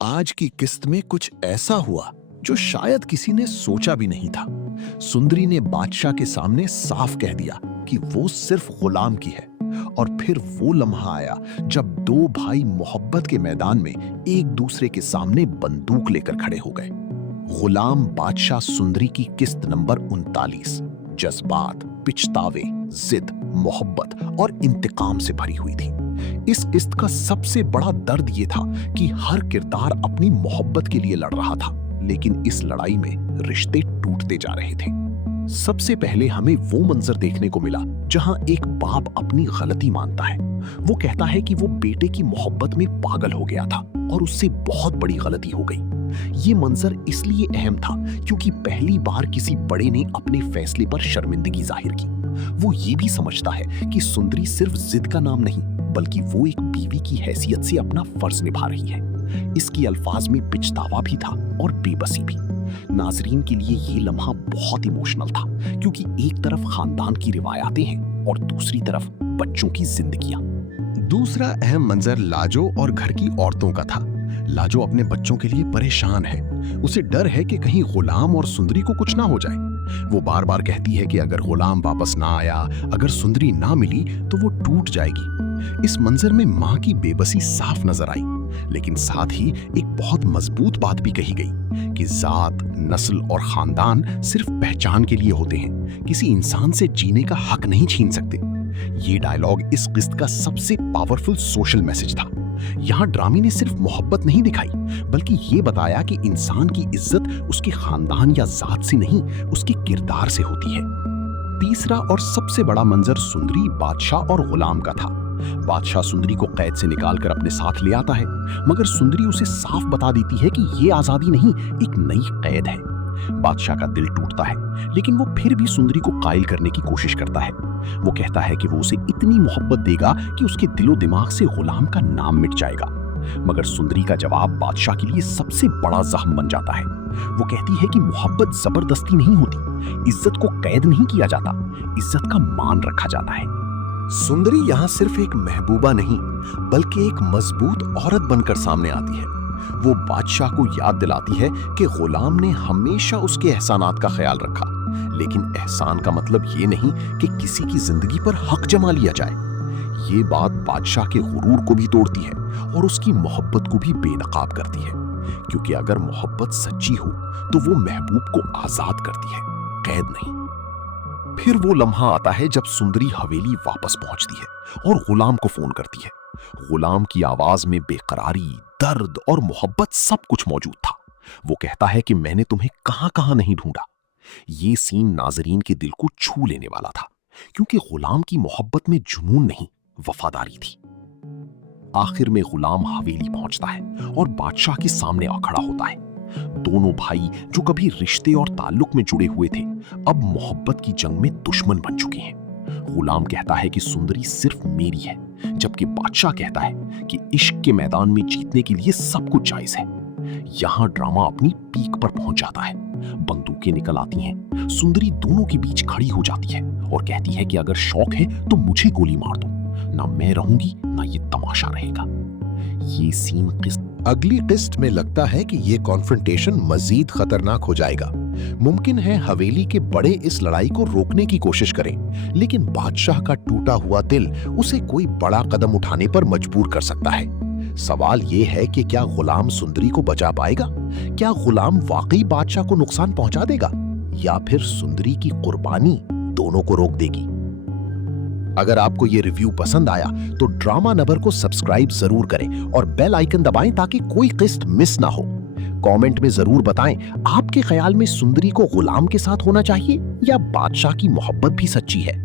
आज की किस्त में कुछ ऐसा हुआ जो शायद किसी ने सोचा भी नहीं था। सुंदरी ने बादशाह के सामने साफ कह दिया कि वो सिर्फ गुलाम की है। और फिर वो लम्हा आया जब दो भाई मोहब्बत के मैदान में एक दूसरे के सामने बंदूक लेकर खड़े हो गए। गुलाम बादशाह सुंदरी की किस्त नंबर 39 जज्बात, पिछतावे, जिद, मोहब्बत और इंतकाम से भरी हुई थी। इस किस्त का सबसे बड़ा दर्द ये था कि हर किरदार अपनी मोहब्बत के लिए लड़ रहा था, लेकिन इस लड़ाई में रिश्ते टूटते जा रहे थे। सबसे पहले हमें वो मंजर देखने को मिला जहां एक बाप अपनी गलती मानता है। वो कहता है कि वो बेटे की मोहब्बत में पागल हो गया था और उससे बहुत बड़ी गलती हो गई। ये मंजर इसलिए अहम था क्योंकि पहली बार किसी बड़े ने अपने फैसले पर शर्मिंदगी जाहिर की। वो ये भी समझता है कि सुंदरी सिर्फ जिद का नाम नहीं, बल्कि वो एक बीवी की हैसियत से अपना फर्ज निभा रही है। इसकी अल्फाज में पिछतावा भी था और बेबसी भी। नाजरीन के लिए ये लम्हा बहुत इमोशनल था क्योंकि एक तरफ खानदान की रिवायातें हैं और दूसरी तरफ बच्चों की जिंदगियां। दूसरा अहम मंजर लाजो और घर की औरतों का था। लाजो अपने बच्चों के लिए परेशान है। उसे डर है कि कहीं गुलाम और सुंदरी को कुछ ना हो जाए। वो बार बार कहती है कि अगर गुलाम वापस ना आया, अगर सुंदरी ना मिली तो वो टूट जाएगी। इस मंजर में माँ की बेबसी साफ नजर आई, लेकिन साथ ही एक बहुत मजबूत बात भी कही गई कि जात, नस्ल और खानदान सिर्फ पहचान के लिए होते हैं, किसी इंसान से जीने का हक नहीं छीन सकते। ये डायलॉग इस किस्त का सबसे पावरफुल सोशल मैसेज था। यहाँ ड्रामे ने सिर्फ मोहब्बत नहीं दिखाई, बल्कि ये बताया कि इंसान की इज्जत उसके खानदान या जात से नहीं, उसके किरदार से होती है। तीसरा और सबसे बड़ा मंजर सुंदरी, बादशाह और गुलाम का था। बादशाह सुंदरी को कैद से निकालकर अपने साथ ले आता है, मगर सुंदरी उसे साफ बता देती है कि ये आजादी नहीं, एक नई कैद है। बादशाह का दिल टूटता है, लेकिन वो फिर भी सुंदरी को कायल करने की कोशिश करता है। वो कहता है कि वो उसे इतनी मोहब्बत देगा कि उसके दिलो दिमाग से गुलाम का नाम मिट जाएगा। मगर सुंदरी का जवाब बादशाह के लिए सबसे बड़ा जख्म बन जाता है। वो कहती है कि मोहब्बत जबरदस्ती नहीं होती, इज्जत को कैद नहीं किया जाता, इज्जत का मान रखा जाता है। सुंदरी यहाँ सिर्फ एक महबूबा नहीं, बल्कि एक मजबूत औरत बनकर सामने आती है। वो बादशाह को याद दिलाती है कि गुलाम ने हमेशा उसके एहसानात का ख्याल रखा, लेकिन एहसान का मतलब ये नहीं कि किसी की जिंदगी पर हक जमा लिया जाए। ये बात बादशाह के गुरूर को भी तोड़ती है और उसकी मोहब्बत को भी बेनकाब करती है, क्योंकि अगर मोहब्बत सच्ची हो तो वो महबूब को आजाद करती है, कैद नहीं। फिर वो लम्हा आता है जब सुंदरी हवेली वापस पहुंचती है और गुलाम को फोन करती है। गुलाम की आवाज में बेकरारी, दर्द और मोहब्बत सब कुछ मौजूद था। वो कहता है कि मैंने तुम्हें कहां कहां नहीं ढूंढा। ये सीन नाजरीन के दिल को छू लेने वाला था, क्योंकि गुलाम की मोहब्बत में जुनून नहीं, वफादारी थी। आखिर में गुलाम हवेली पहुंचता है और बादशाह के सामने आ खड़ा होता है। दोनों भाई जो कभी रिश्ते और ताल्लुक में जुड़े हुए थे, अब मोहब्बत की जंग में दुश्मन बन चुके हैं। गुलाम कहता है कि सुंदरी सिर्फ मेरी है, जबकि बादशाह कहता है कि इश्क के मैदान में जीतने के लिए सब कुछ जायज है। यहाँ ड्रामा अपनी पीक पर पहुंच जाता है। बंदूकें निकल आती हैं। सुंदरी दोनों के बीच खड़ी हो जाती है और कहती है कि अगर शौक है तो मुझे गोली मार दो, ना मैं रहूंगी ना ये तमाशा रहेगा। ये सीन अगली किस्त में लगता है कि ये कॉन्फ्रंटेशन मजीद खतरनाक हो जाएगा। मुमकिन है हवेली के बड़े इस लड़ाई को रोकने की कोशिश करें, लेकिन बादशाह का टूटा हुआ दिल उसे कोई बड़ा कदम उठाने पर मजबूर कर सकता है। सवाल ये है कि क्या गुलाम सुंदरी को बचा पाएगा? क्या गुलाम वाकई बादशाह को नुकसान पहुंचा देगा, या फिर सुंदरी की कुर्बानी दोनों को रोक देगी? अगर आपको ये रिव्यू पसंद आया तो ड्रामा नबर को सब्सक्राइब जरूर करें और बेल आइकन दबाएं ताकि कोई किस्त मिस ना हो। कमेंट में जरूर बताएं, आपके ख्याल में सुंदरी को गुलाम के साथ होना चाहिए या बादशाह की मोहब्बत भी सच्ची है?